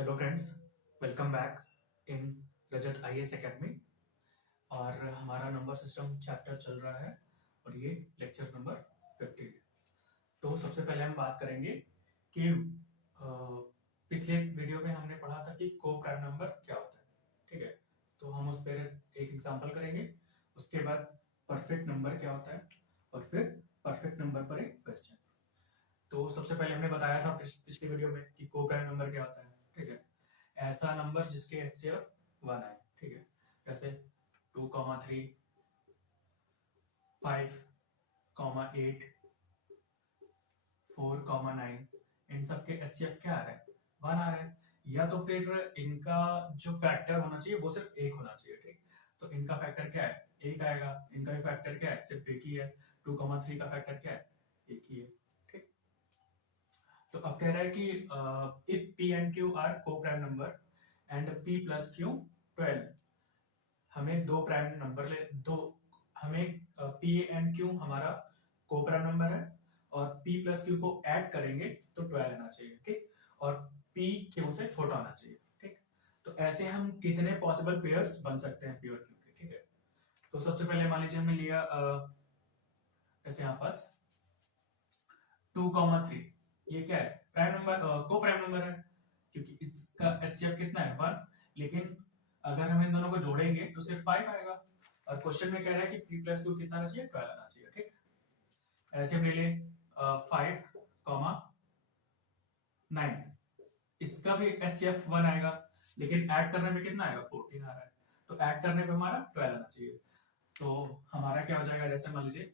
Hello friends, welcome back in Rajat IAS academy. और हमारा number system chapter चल रहा है और ये लेक्चर नंबर 50 है। तो सबसे पहले हम बात करेंगे कि पिछले वीडियो में हमने पढ़ा था कि को प्राइम नंबर क्या होता है। ठीक है, तो हम उस पर एक एग्जांपल करेंगे, उसके बाद परफेक्ट नंबर क्या होता है और फिर परफेक्ट नंबर पर एक क्वेश्चन। तो सबसे पहले हमने बताया था पिछली वीडियो में कि को प्राइम नंबर क्या होता है। ठीक है, ऐसा नंबर जिसके एचसीएफ 1 आए। ठीक है, जैसे 2,3, 5, 8, 4, 9, इन सब के एचसीएफ क्या आ रहा है? 1 आ रहा है। या तो फिर इनका जो फैक्टर होना चाहिए वो सिर्फ 1 होना चाहिए। ठीक, तो इनका फैक्टर क्या है? 1 आएगा। इनका भी फैक्टर क्या है? सिर्फ 1 ही है। 2,3 का फैक्टर क्या है? 1 ही है। ठीक, तो अब कह रहा है कि if P and Q R को prime number and P plus Q 12, हमें दो प्राइम नंबर हमें पी एंड क्यू हमारा को प्राइम नंबर है और पी प्लस क्यू को ऐड करेंगे तो 12 आना चाहिए। ठीक, और पी क्यू से छोटा होना चाहिए। ठीक, तो ऐसे हम कितने पॉसिबल पेयर्स बन सकते हैं पी और क्यू के? ठीक है, तो सबसे पहले मान लीजिए हमने लिया जैसे यहाँ पास 2,3, ये क्या है? प्राइम नंबर, को प्राइम नंबर है क्योंकि इसका एचसीएफ कितना है? 1। लेकिन अगर हम इन दोनों को जोड़ेंगे तो सिर्फ 5 आएगा और क्वेश्चन में कह रहा है कि p प्लस क्यू कितना आना चाहिए? 12 आना चाहिए। ठीक, ऐसे हम ले लें 5,9, इसका भी एचसीएफ 1 आएगा लेकिन ऐड करने में कितना आएगा? 14 आ रहा है, तो ऐड करने पे हमारा 12 आना चाहिए। तो हमारा क्या हो जाएगा? जैसे मान लीजिए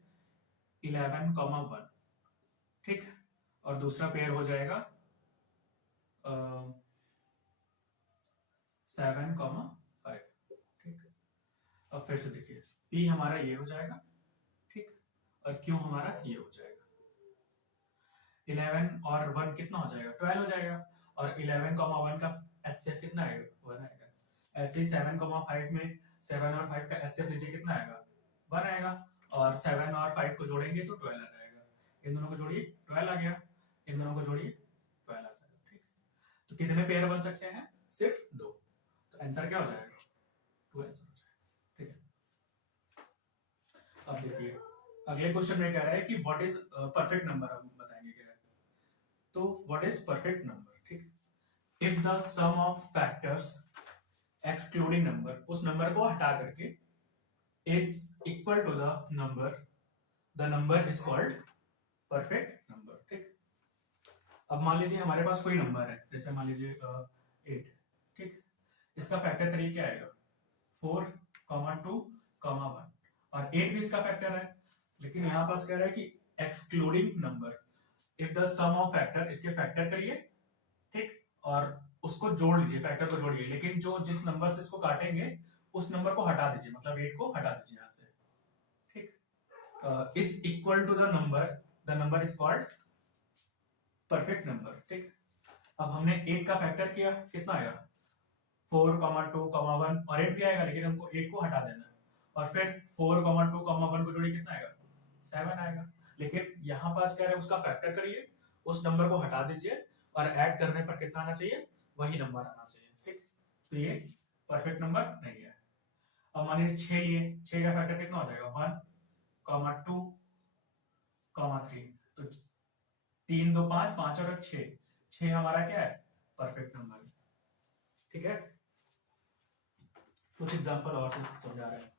11,1, ठीक, और दूसरा पेयर हो जाएगा 7,5। ठीक, अब फिर से देखिए p हमारा ये हो जाएगा, ठीक, और q हमारा ये हो जाएगा। 11 और 1 कितना हो जाएगा? 12 हो जाएगा। और 11,1 का एचसीएफ कितना आएगा? 1 आएगा। ऐसे ही 7,5 में 7 और 5 का एचसीएफ लीजिए कितना आएगा? 1 आएगा। और 7 और 5 को जोड़ेंगे तो 12 आ जाएगा। इन दोनों को जोड़िए, 12 आ गया। इन दोनों को जोड़िए, 12 आ जाएगा। ठीक, तो कितने पेयर बन सकते हैं? सिर्फ 2। तो आंसर क्या हो जाएगा? 2 आंसर हो जाएगा। ठीक है, अब देखिए अगले क्वेश्चन में कह रहा है कि व्हाट इज परफेक्ट नंबर, हम बताएंगे क्या है। तो व्हाट इज परफेक्ट नंबर? ठीक, if the sum of factors excluding number, उस नंबर को हटा करके, is equal to the number is called perfect number. ठीक, अब मान लीजिए हमारे पास कोई नंबर है, जैसे मान लीजिए 8। ठीक, इसका फैक्टर करिए क्या आएगा? 4, 2, 1, और 8 भी इसका फैक्टर है। लेकिन यहां पास कह रहा है कि excluding number, if the sum of factor, इसके फैक्टर करिए, ठीक, और उसको जोड़ लीजिए, फैक्टर को जोड़िए, लेकिन जो जिस नंबर से इसको काटेंगे उस नंबर को हटा दीजिए, मतलब 8 को हटा दीजिए यहां से। ठीक, is equal to the number is called perfect number. ठीक, अब हमने 8 का फैक्टर किया, कितना आएगा? 4, 2, 1, और 8 भी आएगा, लेकिन हमको 8 को हटा देना है। और फिर 4, 2, 1 को जोड़िए, कितना आएगा? 7 आएगा। लेकिन यहां पास कह रहे हैं उसका फैक्टर करिए, उस नंबर को हटा दीजिए, और ऐड करने पर कितना आना चाहिए? वही नंबर आना चाहिए। ठीक, तो ये परफेक्ट नंबर नहीं है। अब मान लीजिए 6 लिए, 6 का फैक्टर कितना हो जाएगा? 1, 2, 3, तो 3, 2, 5, 5 और 6, 6 हमारा क्या है? परफेक्ट नंबर है। ठीक है, कुछ एग्जांपल और से समझा रहे हैं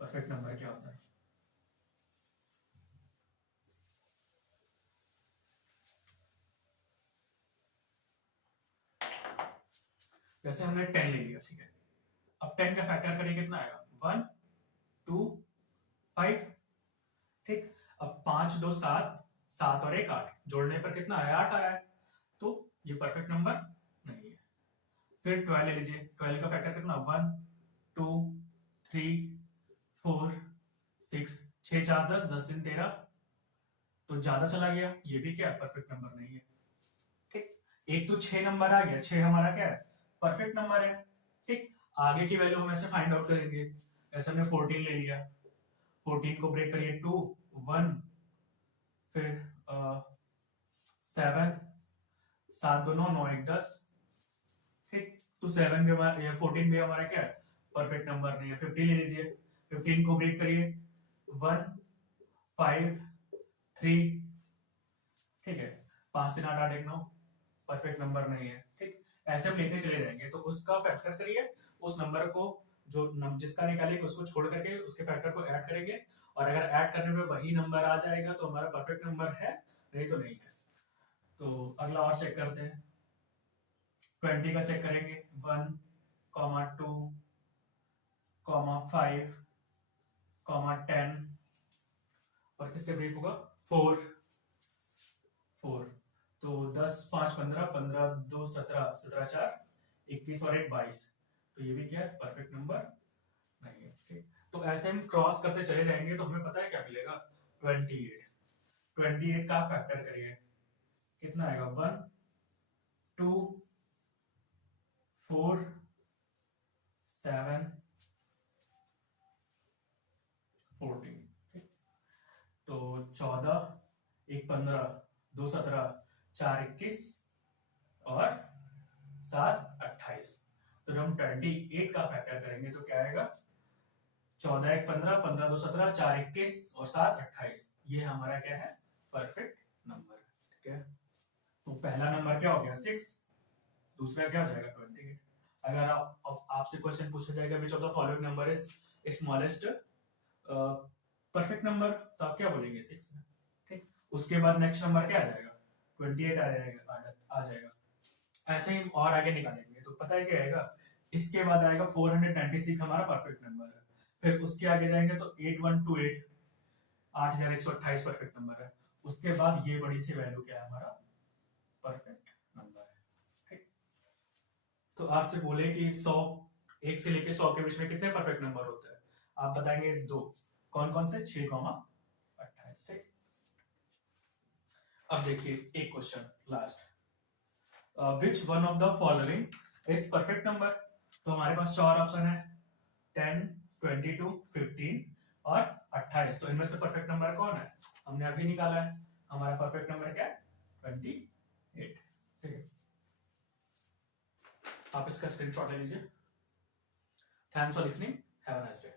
परफेक्ट नंबर क्या होता है। जैसे हमने 10 ले लिया, ठीक है, अब 10 का फैक्टर करिए, कितना आएगा? 1, 2, 5। ठीक, अब 5, 2, 7, 7 और 1, 8, जोड़ने पर कितना है? 8 आ रहा है, तो ये परफेक्ट नंबर नहीं है। फिर 12 ले लीजिए, 12 का फैक्टर कितना? 1, 2, 3, 4, 6, 6, 4, 10, 10, 3, 13, तो ज्यादा चला गया, ये भी क्या? परफेक्ट नंबर नहीं है। ठीक, एक तो 6 नंबर आ गया, 6 हमारा क्या है? परफेक्ट नंबर है। ठीक, आगे की वैल्यू हम ऐसे फाइंड आउट करेंगे। ऐसे हमने 14 ले लिया, 14 को ब्रेक करिए, 2, 1, फिर 7, 7 2 9 9 1 10, ठीक। तो 7 भी हमारा, या 14 भी हमारा क्या है, परफेक्ट नंबर नहीं है। 15 ले लीजिए, 15 को ब्रेक करिए, 1 5 3, ठीक है। 5 3 8 8 1 9, परफेक्ट नंबर नहीं है, ठीक। ऐसे हम लेते चले जाएंगे, तो उसका फैक्टर करिए, उस नंबर को जो जिसका निकालेंगे उसको छोड़ करके उसके फैक्टर को ऐड करेंगे, और अगर ऐड करने पे वही नंबर आ जाएगा तो हमारा परफेक्ट नंबर है, नहीं तो नहीं है। तो अगला और चेक करते हैं, 20 का चेक करेंगे, 1 2 5 10, और किससे ब्रेक होगा, 4 4। तो 10 5 15, 15 2 17, 17 4 21 और 1 22, तो ये भी क्या है, परफेक्ट नंबर नहीं है, ठीक। तो ऐसे हम क्रॉस करते चले जाएंगे, तो हमें पता है क्या मिलेगा, 28। 28 का फैक्टर करिए, कितना आएगा, 1 2 4 7 14, ठीक। तो 14 1 15 2 17 4 21 और 7 28। तो जब हम 28 का फैक्टर करेंगे तो क्या आएगा, 14 1 15 15 2 17 4 21 और 7 28, ये हमारा क्या है, परफेक्ट नंबर, ठीक है। तो पहला नंबर क्या हो गया, 6, दूसरा क्या हो जाएगा, 28। अगर आपसे क्वेश्चन पूछा जाएगा which of the following number is smallest perfect number, तो आप क्या बोलेंगे, 6 है, ठीक। उसके बाद नेक्स्ट नंबर क्या आ जाएगा, 28 आ जाएगा। ऐसे ही और आगे निकालेंगे तो पता है क्या आएगा, इसके बाद आएगा 496 हमारा परफेक्ट नंबर है। फिर उसके आगे जाएंगे तो 8128, 8128 परफेक्ट नंबर है। उसके बाद ये बड़ी सी वैल्यू क्या है, हमारा परफेक्ट नंबर है, ठीक। तो आपसे बोले कि 100, 1 से लेके 100 के बीच में कितने परफेक्ट नंबर होते हैं, आप बताएंगे 2, कौन कौन से, 6 28, ठीक। अब देखिए एक question last, which one of the following is perfect number. तो हमारे पास 4 ऑप्शन है, 10 22 15 और 28। तो इनमें से परफेक्ट नंबर कौन है, हमने अभी निकाला है, हमारा परफेक्ट नंबर क्या है, 28, ठीक है। आप इसका स्क्रीनशॉट ले लीजिए। Thanks for listening, have a nice day.